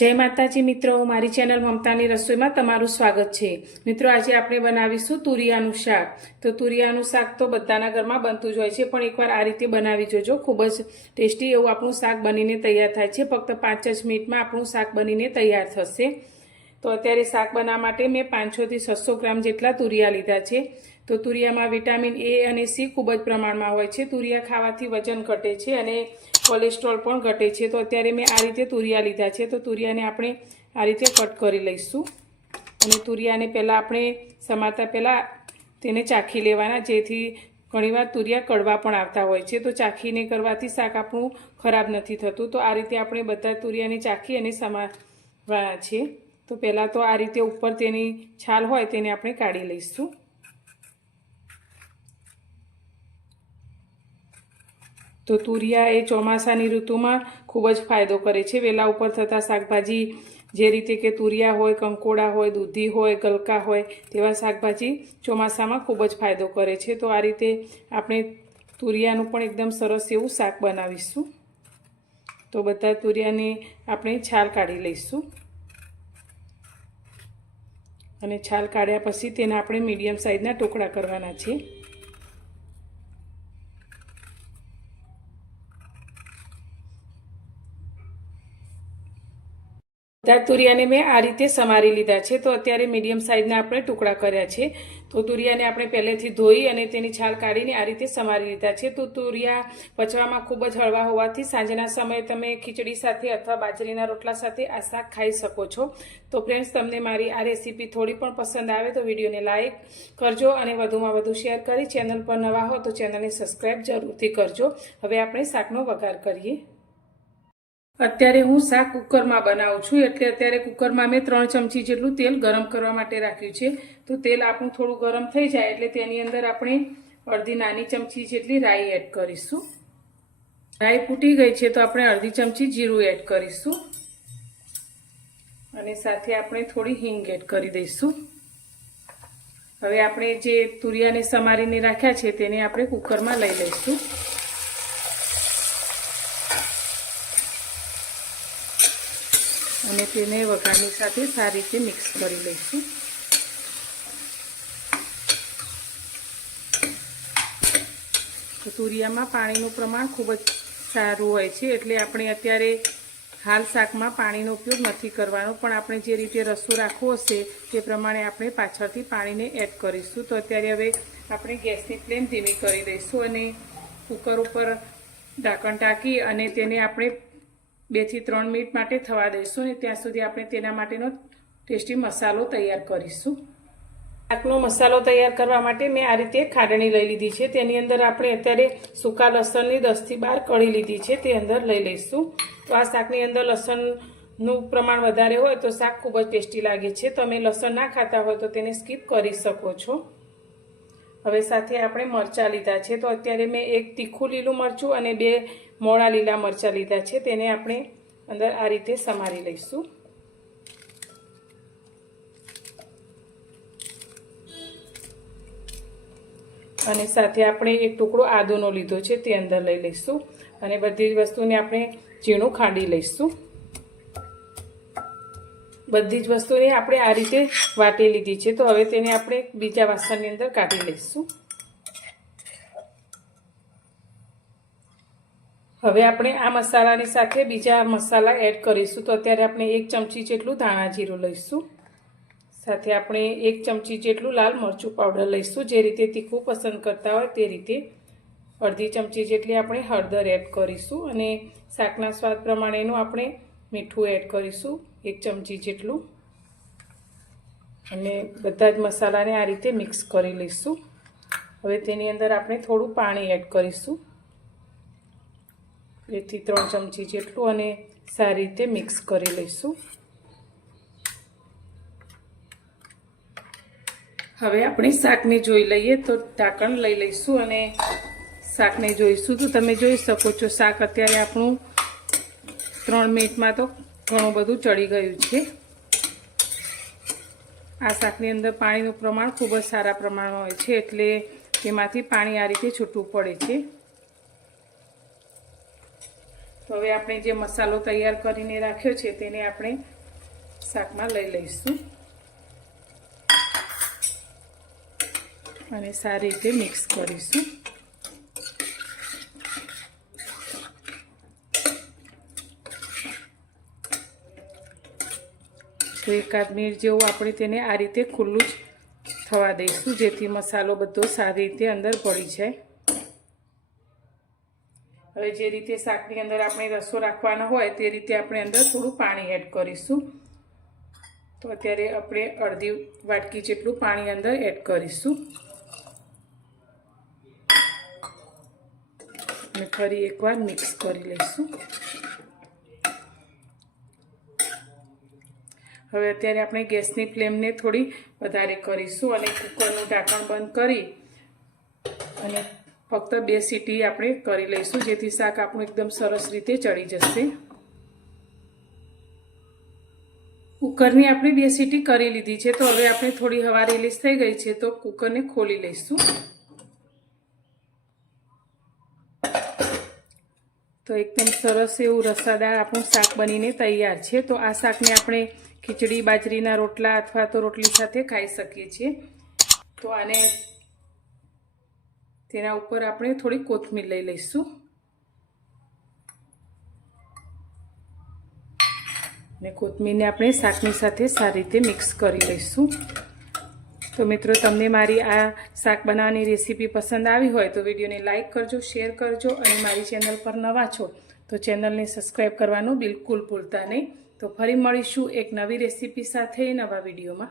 जय माताजी मित्रों, मारी चेनल ममतानी रसोई में तमारुं स्वागत है। मित्रों, आज आपणे बनावीशुं तुरियानुं शाक। तो तुरियानुं शाक तो बधाना घर में बनतुं ज होय छे, पण एकवार आ रीते बनावी जोजो। खूब ज टेस्टी एवुं आपणुं शाक बनीने तैयार थाय छे। फक्त 5 ज मिनिटमां आपणुं शाक बनीने तैयार थशे। तो अत्यारे शाक बनाववा माटे मैं 500 થી 600 ग्राम जेटला तुरिया लीधा छे। तो तुरियामां विटामिन ए अने सी खूब ज प्रमाणमां होय छे। तुरिया खावाथी वजन घटे छे अने कोलेस्ट्रोल पण घटे छे। तो अत्यारे मैं आ रीते तुरिया लीधा छे। तो तुरियाने आपणे आ रीते कट करी लईशुं अने तुरियाने पहेला आपणे समारता पहेला तेने चाखी लेवाना, जेथी घणीवार तुरिया कड़वा पण आवता होय छे। तो चाखीने करवाथी शाक आपणुं खराब नथी थतुं। तो आ रीते आपणे बधा तुरियाने चाखी अने समारवाना छे। तो पहला तो आ रीते ऊपर तेनी छाल होय तेने आपणे काढी लईशुं। तो तुरिया ए ચોમાસાની ઋતુમાં खूब ज फायदो करे छे। वेला उपर थता शाकभाजी जे रीते के तुरिया होय, कंकोड़ा होय, दूधी होय, गलका होय तेवा शाकभाजी ચોમાસામાં खूब ज फायदो करे छे। तो आ रीते आपणे तुरियानुं पण एकदम सरस एवुं शाक बनावीशुं। तो बधा तुरियाने आपणे छाल काढी लईशुं અને છાલ કાઢ્યા પછી તેને આપણે મીડિયમ સાઇઝના ટુકડા કરવાના છે। બધા तुरियाने मैं आ रीते समारी लीधा है। तो अत्यारे मीडियम साइजना आपणे टुकड़ा कर्या छे। तो तुरियाने आपणे पहेलेथी धोई अने तेनी छाल काढीने आ रीते समारी लीधा छे। तो तुरिया पचवामां खूब ज हळवा होवाथी सांजना समये तमे खीचड़ी साथे अथवा बाजरीना रोटला साथे आ शाक खाई शको छो। तो फ्रेंड्स, तमने मारी आ रेसिपी थोड़ी पण पसंद आवे तो विडियोने लाइक करजो अने वधुमां वधु शेर करी चेनल पर नवा हो तो चेनलने सब्सक्राइब जरूरथी करजो। हवे आपणे शाकनो वघार करीए। अत्यारे हूँ शाक कुकर में बनावुं छुं, एटले अत्यारे कुकर में मैं 3 चमची जेटलुं तेल गरम करवा माटे राख्युं छे। तो तेल आपणुं थोड़ुं गरम थई जाय एटले तेनी अंदर आपणे अर्धी नानी चमची जेटली राई एड करीशुं। राई फूटी गई छे तो आपणे अर्धी चमची जीरुं एड करीशुं अने साथे आपणे थोड़ी हींग एड करी दईशुं। हवे आपणे जे तुरियाने समारीने राख्या छे तेने आपणे कुकर में लई लईशुं। અને તેને વઘારની સાથે સારી રીતે મિક્સ કરી લઈશું। તો तुरियाમાં પાણીનું પ્રમાણ ખૂબ જ સારું હોય છે, એટલે આપણે અત્યારે હાલ શાકમાં પાણીનો ઉપયોગ નથી કરવાનો, પણ આપણે જે રીતે રસો રાખવો હશે તે પ્રમાણે આપણે પાછળથી પાણીને એડ કરીશું। તો અત્યારે હવે આપણે ગેસની ફ્લેમ ધીમી કરી દઈશું અને કુકર ઉપર ઢાંકણ ઢાંકી અને તેને આપણે 2 થી 3 મિનિટ માટે થવા દઈશું અને ત્યાં સુધી આપણે તેના માટેનો ટેસ્ટી મસાલો તૈયાર કરીશું। શાકનો મસાલો તૈયાર કરવા માટે મેં આ રીતે ખાંડણી લઈ લીધી છે। તેની અંદર આપણે અત્યારે સૂકા લસણની 10 થી 12 કળી લીધી છે, તે અંદર લઈ લઈશું। તો આ શાકની અંદર લસણનું પ્રમાણ વધારે હોય તો શાક ખૂબ જ ટેસ્ટી લાગે છે। તમે લસણ ના ખાતા હોય તો તેને સ્કીપ કરી શકો છો। હવે સાથે આપણે મરચાં લીધા છે। તો અત્યારે મેં 1 તીખું લીલું મરચું અને 2 મોળા લીલા મરચાં લીધા છે, તેને આપણે અંદર આ રીતે સમારી લઈશું। અને સાથે આપણે 1 ટુકડો આદુનો લીધો છે, તે અંદર લઈ લઈશું અને બધી જ વસ્તુને આપણે ઝીણું ખાંડી લઈશું। બધી જ વસ્તુને આપણે આ રીતે વાટી લીધી છે। તો હવે તેને આપણે બીજા વાસણની અંદર કાઢી લઈશું। હવે આપણે આ મસાલાની સાથે બીજા મસાલા એડ કરીશું। તો અત્યારે આપણે 1 ચમચી જેટલું ધાણા જીરું લઈશું, સાથે આપણે 1 ચમચી જેટલું લાલ મરચું પાવડર લઈશું, જે રીતે તીખું પસંદ કરતા હોય તે રીતે। અડધી ચમચી જેટલી આપણે હળદર એડ કરીશું અને શાકના સ્વાદ પ્રમાણેનું આપણે મીઠું એડ કરીશું 1 ચમચી જેટલું અને બધા જ મસાલાને આ રીતે મિક્સ કરી લઈશું। હવે તેની અંદર આપણે થોડું પાણી એડ કરીશું 2 થી 3 ચમચી જેટલું અને સારી રીતે મિક્સ કરી લઈશું। હવે આપણે શાકને જોઈ લઈએ। તો ઢાંકણ લઈ લઈશું અને શાકને જોઈશું। તો તમે જોઈ શકો છો શાક અત્યારે આપણું 3 મિનિટમાં તો ઘણું બધું ચડી ગયું છે। આ શાકની અંદર પાણીનું પ્રમાણ ખૂબ જ સારા પ્રમાણમાં હોય છે, એટલે તેમાંથી પાણી આ રીતે છૂટવું પડે છે। તો હવે આપણે જે મસાલો તૈયાર કરીને રાખ્યો છે તેને આપણે શાકમાં લઈ લઈશું અને સારી રીતે મિક્સ કરીશું. તો 1 મિનિટ જેવું આપણે તેને આ રીતે ખુલ્લું જ થવા દઈશું, જેથી મસાલો બધો સારી રીતે અંદર ભળી જાય. હવે જે રીતે શાકની અંદર આપણે રસો રાખવાનો હોય તે રીતે આપણે અંદર થોડું પાણી એડ કરીશું. તો અત્યારે આપણે અડધી વાટકી જેટલું પાણી અંદર એડ કરીશું અને ફરી એકવાર મિક્સ કરી લઈશું. હવે અત્યારે આપણે ગેસની ફ્લેમને થોડી વધારે કરીશું અને કુકરનું ઢાંકણ બંધ કરી અને ફક્ત 2 સીટી આપણે કરી લઈશું, જેથી શાક આપણું એકદમ સરસ રીતે ચડી જશે. કુકરની આપણે 2 સીટી કરી લીધી છે. તો હવે આપણે થોડી હવા રિલીઝ થઈ ગઈ છે તો કુકરને ખોલી લઈશું. તો એકદમ સરસ એવું રસાદાર આપણું શાક બનીને તૈયાર છે. તો આ શાકને આપણે ખીચડી, બાજરીના રોટલા અથવા તો રોટલી સાથે ખાઈ શકીએ છીએ. તો આને તેના ઉપર આપણે થોડી કોથમીર લઈ લઈશું અને કોથમીરને આપણે શાકની સાથે સારી રીતે મિક્સ કરી લઈશું. તો મિત્રો, તમને મારી આ શાક બનાવવાની રેસીપી પસંદ આવી હોય તો વિડીયોને લાઇક કરજો, શેર કરજો અને મારી ચેનલ પર નવા છો તો ચેનલને સબસ્ક્રાઈબ કરવાનું બિલકુલ ભૂલતા નહીં. તો ફરી મળીશું એક નવી રેસીપી સાથે નવા વિડીયોમાં.